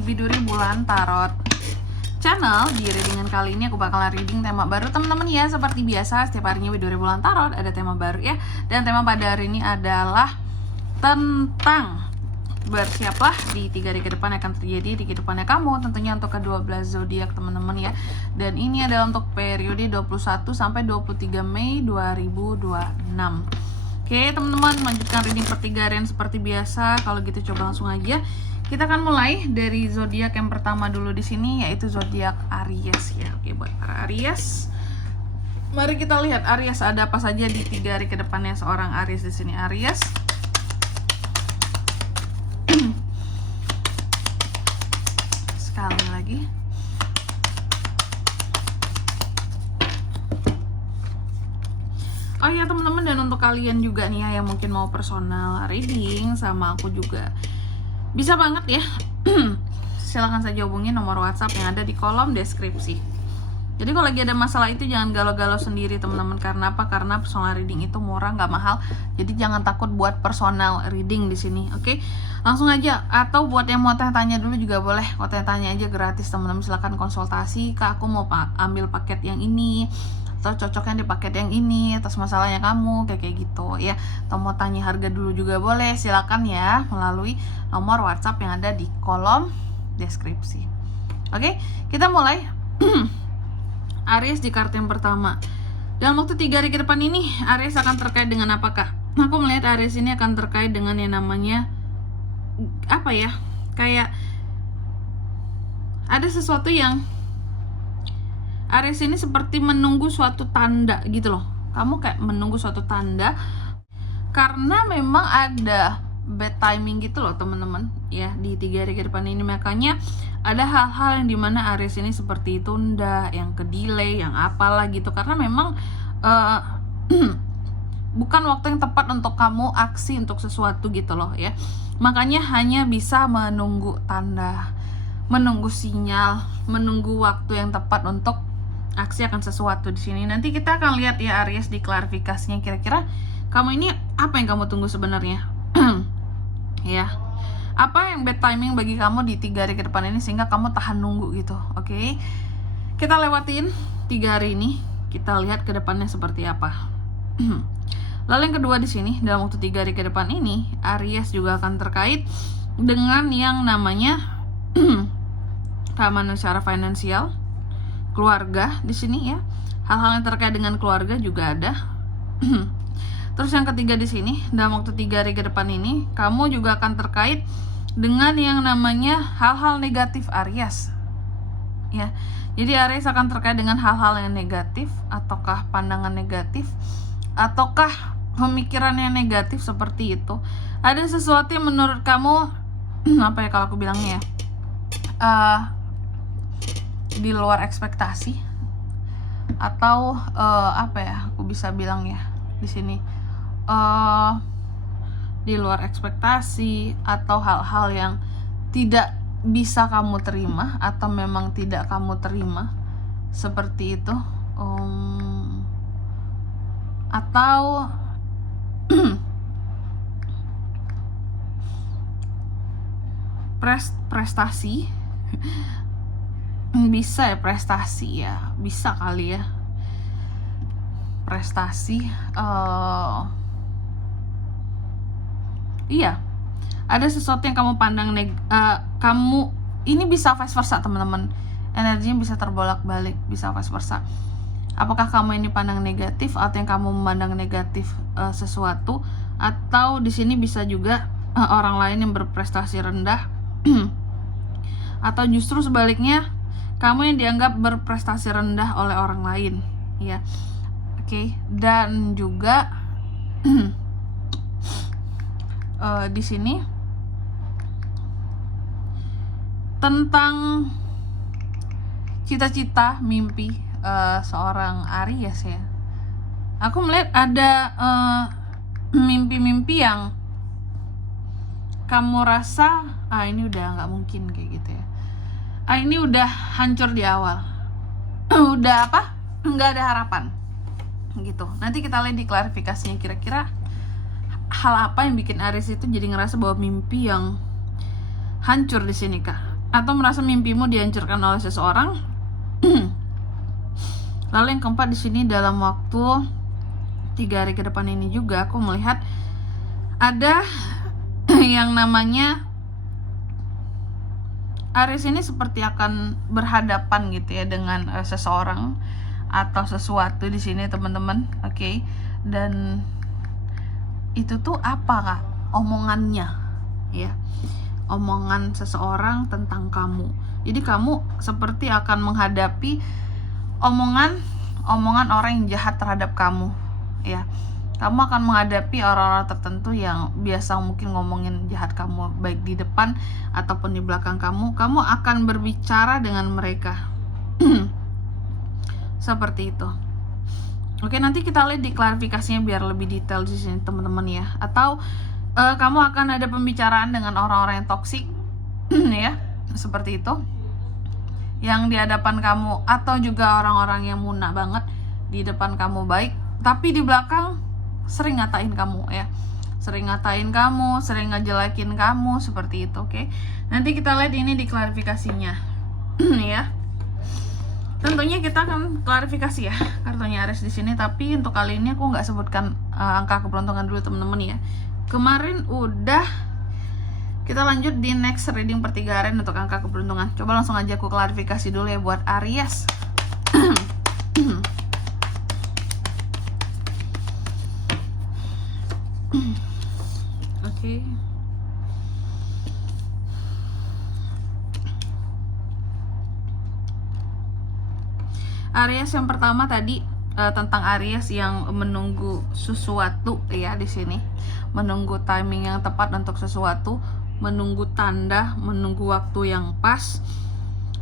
di Biduri Bulan Tarot Channel. Di readingan kali ini aku bakalan reading tema baru teman-teman ya. Seperti biasa setiap harinya Biduri Bulan Tarot ada tema baru ya. Dan tema pada hari ini adalah tentang bersiaplah di 3 hari ke depan akan terjadi di kehidupannya kamu, tentunya untuk ke-12 zodiak teman-teman ya. Dan ini adalah untuk periode 21 sampai 23 Mei 2026. Oke teman-teman, lanjutkan reading per 3 harian seperti biasa. Kalau gitu coba langsung aja. Kita akan mulai dari zodiak yang pertama dulu di sini, yaitu zodiak Aries ya. Oke, buat para Aries, mari kita lihat Aries ada apa saja di 3 hari ke depannya seorang Aries di sini. Aries, sekali lagi. Oh ya teman-teman, dan untuk kalian juga nih ya yang mungkin mau personal reading sama aku juga, bisa banget ya. Silahkan saja hubungi nomor WhatsApp yang ada di kolom deskripsi. Jadi kalau lagi ada masalah itu jangan galau-galau sendiri teman-teman. Karena apa? Karena personal reading itu murah, nggak mahal. Jadi jangan takut buat personal reading di sini. Oke, langsung aja. Atau buat yang mau tanya-tanya dulu juga boleh. Mau tanya-tanya aja gratis teman-teman. Silahkan konsultasi. Kak, aku mau ambil paket yang ini, atau cocoknya di paket yang ini atas masalahnya kamu, kayak gitu ya. Atau mau tanya harga dulu juga boleh, silakan ya melalui nomor WhatsApp yang ada di kolom deskripsi. Oke, kita mulai. Aries di kartu yang pertama. Dalam waktu 3 hari ke depan ini, Aries akan terkait dengan apakah? Aku melihat Aries ini akan terkait dengan yang namanya apa ya? Kayak ada sesuatu yang Aries ini seperti menunggu suatu tanda gitu loh. Kamu kayak menunggu suatu tanda karena memang ada bad timing gitu loh teman-teman ya di 3 hari ke depan ini. Makanya ada hal-hal yang dimana Aries ini seperti tunda, yang ke delay, yang apalah gitu. Karena memang bukan waktu yang tepat untuk kamu aksi untuk sesuatu gitu loh ya. Makanya hanya bisa menunggu tanda, menunggu sinyal, menunggu waktu yang tepat untuk aksi akan sesuatu di sini. Nanti kita akan lihat ya Aries di klarifikasinya, kira-kira kamu ini apa yang kamu tunggu sebenarnya. Ya, apa yang bad timing bagi kamu di 3 hari ke depan ini sehingga kamu tahan nunggu gitu. Oke, kita lewatin 3 hari ini, kita lihat ke depannya seperti apa. Lalu yang kedua di sini, dalam waktu 3 hari ke depan ini Aries juga akan terkait dengan yang namanya keamanan secara finansial, keluarga di sini ya. Hal-hal yang terkait dengan keluarga juga ada. Terus yang ketiga di sini, dalam waktu 3 hari ke depan ini kamu juga akan terkait dengan yang namanya hal-hal negatif Aries. Ya. Jadi Aries akan terkait dengan hal-hal yang negatif, ataukah pandangan negatif, ataukah pemikiran yang negatif seperti itu. Ada sesuatu yang menurut kamu apa ya kalau aku bilangnya ya? Di luar ekspektasi, atau apa ya aku bisa bilang ya di sini, di luar ekspektasi, atau hal-hal yang tidak bisa kamu terima atau memang tidak kamu terima seperti itu, atau prestasi. Bisa ya prestasi ya, bisa kali ya prestasi. Iya, ada sesuatu yang kamu pandang kamu ini bisa vice versa teman-teman. Energinya bisa terbolak-balik, bisa vice versa. Apakah kamu ini pandang negatif atau yang kamu memandang negatif sesuatu, atau di sini bisa juga orang lain yang berprestasi rendah atau justru sebaliknya kamu yang dianggap berprestasi rendah oleh orang lain ya. Oke, dan juga di sini tentang cita-cita, mimpi seorang Aries ya. Aku melihat ada mimpi-mimpi yang kamu rasa ini udah nggak mungkin kayak gitu ya. Ini udah hancur di awal. Udah apa? Nggak ada harapan gitu. Nanti kita lihat di klarifikasinya, kira-kira hal apa yang bikin Aries itu jadi ngerasa bahwa mimpi yang hancur di sini kak. atau merasa mimpimu dihancurkan oleh seseorang. Lalu yang keempat di sini, dalam waktu 3 hari ke depan ini juga aku melihat ada yang namanya Aries ini seperti akan berhadapan gitu ya dengan seseorang atau sesuatu di sini teman-teman. Oke. Dan itu tuh apa Kak? Omongannya ya. Omongan seseorang tentang kamu. Jadi kamu seperti akan menghadapi omongan orang yang jahat terhadap kamu ya. Kamu akan menghadapi orang-orang tertentu yang biasa mungkin ngomongin jahat kamu, baik di depan ataupun di belakang kamu. Kamu akan berbicara dengan mereka. Seperti itu. Oke, nanti kita lihat di klarifikasinya biar lebih detail di sini teman-teman ya. Atau kamu akan ada pembicaraan dengan orang-orang yang toksik ya, seperti itu. Yang di hadapan kamu, atau juga orang-orang yang muna banget di depan kamu baik, tapi di belakang sering ngatain kamu ya, sering ngatain kamu, sering ngejelekin kamu, seperti itu. Oke, nanti kita lihat ini di klarifikasinya ya. Tentunya kita akan klarifikasi ya kartunya Aries di sini, tapi untuk kali ini aku nggak sebutkan angka keberuntungan dulu teman-teman ya. Kemarin udah, kita lanjut di next reading per 3 hari untuk angka keberuntungan. Coba langsung aja aku klarifikasi dulu ya buat Aries. Oke. Aries yang pertama tadi tentang Aries yang menunggu sesuatu ya di sini. Menunggu timing yang tepat untuk sesuatu, menunggu tanda, menunggu waktu yang pas.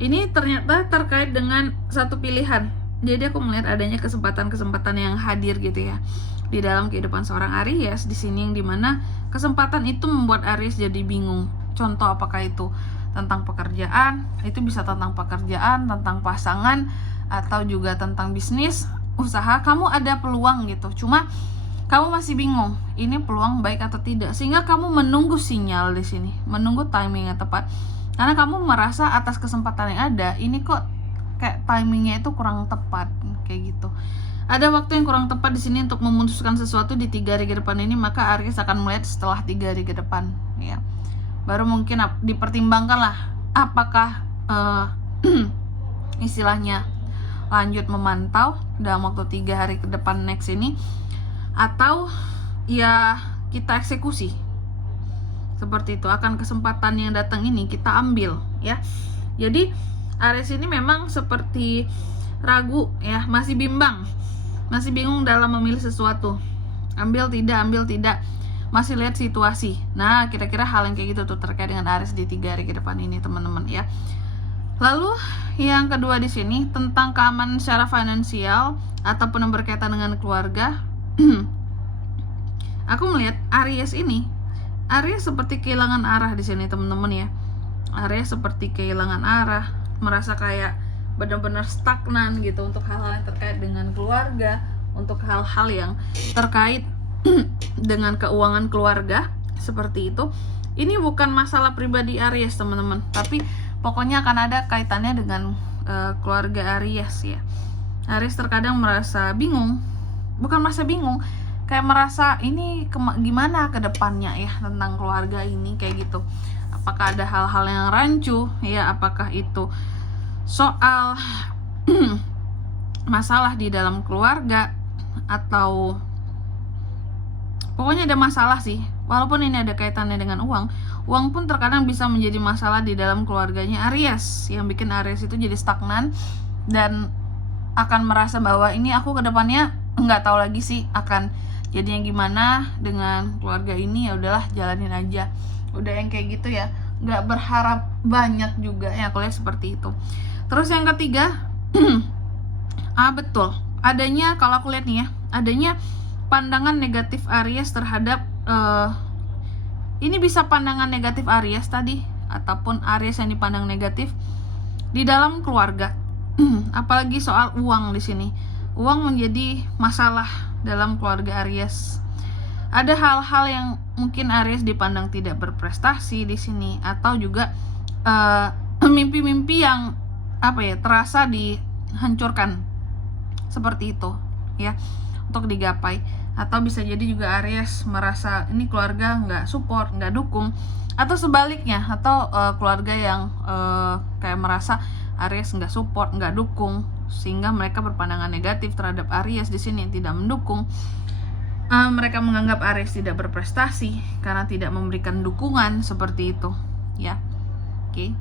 Ini ternyata terkait dengan satu pilihan. Jadi aku melihat adanya kesempatan-kesempatan yang hadir gitu ya di dalam kehidupan seorang Aries di sini, yang dimana kesempatan itu membuat Aries jadi bingung. Contoh apakah itu tentang pekerjaan, itu bisa tentang pekerjaan, tentang pasangan, atau juga tentang bisnis, usaha. Kamu ada peluang gitu, cuma kamu masih bingung ini peluang baik atau tidak, sehingga kamu menunggu sinyal di sini, menunggu timing yang tepat, karena kamu merasa atas kesempatan yang ada ini kok kayak timingnya itu kurang tepat kayak gitu. Ada waktu yang kurang tepat di sini untuk memutuskan sesuatu di 3 hari ke depan ini, maka Aries akan melihat setelah 3 hari ke depan ya. Baru mungkin dipertimbangkan lah apakah istilahnya lanjut memantau dalam waktu 3 hari ke depan next ini, atau ya kita eksekusi. Seperti itu, akan kesempatan yang datang ini kita ambil ya. Jadi Aries ini memang seperti ragu ya, masih bimbang, masih bingung dalam memilih sesuatu. Ambil tidak, masih lihat situasi. Nah, kira-kira hal yang kayak gitu tuh terkait dengan Aries di 3 hari ke depan ini teman-teman ya. Lalu yang kedua di sini tentang keamanan secara finansial ataupun yang berkaitan dengan keluarga. Aku melihat Aries seperti kehilangan arah di sini teman-teman ya. Aries seperti kehilangan arah, merasa kayak benar-benar stagnan gitu untuk hal-hal yang terkait dengan keluarga, untuk hal-hal yang terkait dengan keuangan keluarga, seperti itu. Ini bukan masalah pribadi Aries teman-teman, tapi pokoknya akan ada kaitannya dengan keluarga Aries ya. Aries terkadang merasa bingung, bukan merasa bingung, kayak merasa ini gimana ke depannya ya tentang keluarga ini kayak gitu. Apakah ada hal-hal yang rancu ya, apakah itu soal masalah di dalam keluarga, atau pokoknya ada masalah sih. Walaupun ini ada kaitannya dengan uang pun terkadang bisa menjadi masalah di dalam keluarganya Aries, yang bikin Aries itu jadi stagnan dan akan merasa bahwa ini aku ke depannya nggak tahu lagi sih akan jadinya gimana dengan keluarga ini. Ya udahlah, jalanin aja, udah yang kayak gitu ya, nggak berharap banyak juga ya, aku lihat seperti itu. Terus yang ketiga betul, adanya, kalau aku lihat nih ya, adanya pandangan negatif Aries terhadap ini bisa pandangan negatif Aries tadi, ataupun Aries yang dipandang negatif di dalam keluarga. Apalagi soal uang di sini. Uang menjadi masalah dalam keluarga Aries. Ada hal-hal yang mungkin Aries dipandang tidak berprestasi di sini, atau juga mimpi-mimpi yang apa ya, terasa dihancurkan seperti itu ya, untuk digapai. Atau bisa jadi juga Aries merasa ini keluarga nggak support, nggak dukung, atau sebaliknya, atau keluarga yang kayak merasa Aries nggak support, nggak dukung, sehingga mereka berpandangan negatif terhadap Aries di sini, tidak mendukung. Mereka menganggap Aries tidak berprestasi karena tidak memberikan dukungan seperti itu ya. Oke.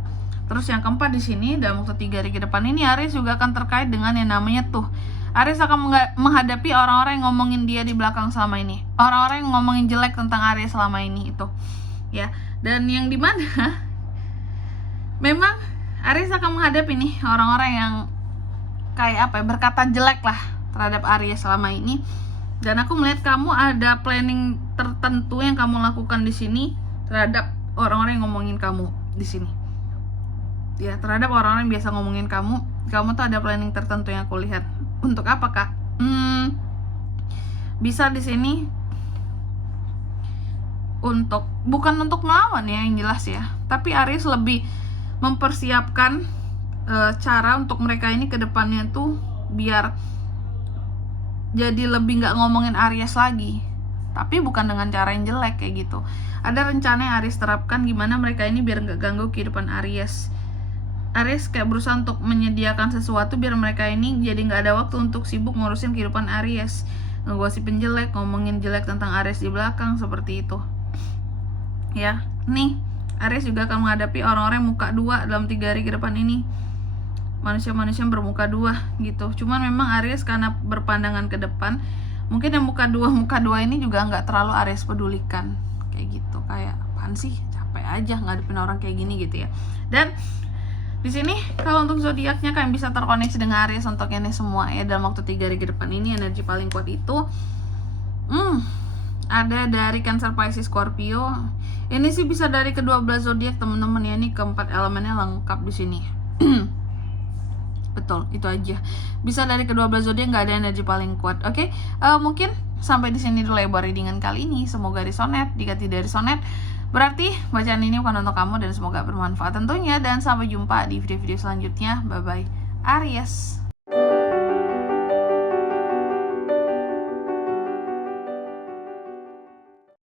Terus yang keempat di sini, dalam waktu 3 hari ke depan ini Aries juga akan terkait dengan yang namanya tuh, Aries akan menghadapi orang-orang yang ngomongin dia di belakang selama ini, orang-orang yang ngomongin jelek tentang Aries selama ini itu ya. Dan yang dimana memang Aries akan menghadapi nih orang-orang yang kayak apa ya, berkata jelek lah terhadap Aries selama ini. Dan aku melihat kamu ada planning tertentu yang kamu lakukan di sini terhadap orang-orang yang ngomongin kamu di sini ya, terhadap orang-orang yang biasa ngomongin kamu tuh ada planning tertentu yang aku lihat. Untuk apa, Kak? Bisa di sini bukan untuk melawan ya, yang jelas ya, tapi Aries lebih mempersiapkan cara untuk mereka ini ke depannya tuh biar jadi lebih nggak ngomongin Aries lagi, tapi bukan dengan cara yang jelek kayak gitu. Ada rencana yang Aries terapkan gimana mereka ini biar nggak ganggu kehidupan Aries. Aries kayak berusaha untuk menyediakan sesuatu biar mereka ini jadi nggak ada waktu untuk sibuk ngurusin kehidupan Aries, ngegosipin jelek, ngomongin jelek tentang Aries di belakang seperti itu ya. Nih Aries juga akan menghadapi orang-orang muka dua dalam 3 hari ke depan ini, manusia-manusia yang bermuka dua gitu. Cuman memang Aries karena berpandangan ke depan, mungkin yang muka dua ini juga nggak terlalu Aries pedulikan kayak gitu, kayak apaan sih, capek aja ngadepin orang kayak gini gitu ya. Dan di sini kalau untuk zodiaknya kalian bisa terkoneksi dengan Aries untuk ini semua ya, dalam waktu 3 hari ke depan ini. Energi paling kuat itu ada dari Cancer, Pisces, Scorpio. Ini sih bisa dari ke-12 zodiak teman-teman ya, ini keempat elemennya lengkap di sini. Betul, itu aja. Bisa dari ke-12 zodiak, nggak ada energi paling kuat. Oke, mungkin sampai di sini dulu ya readingan kali ini. Semoga resonate. Jika tidak resonate, berarti bacaan ini bukan untuk kamu dan semoga bermanfaat tentunya. Dan sampai jumpa di video-video selanjutnya. Bye bye Aries.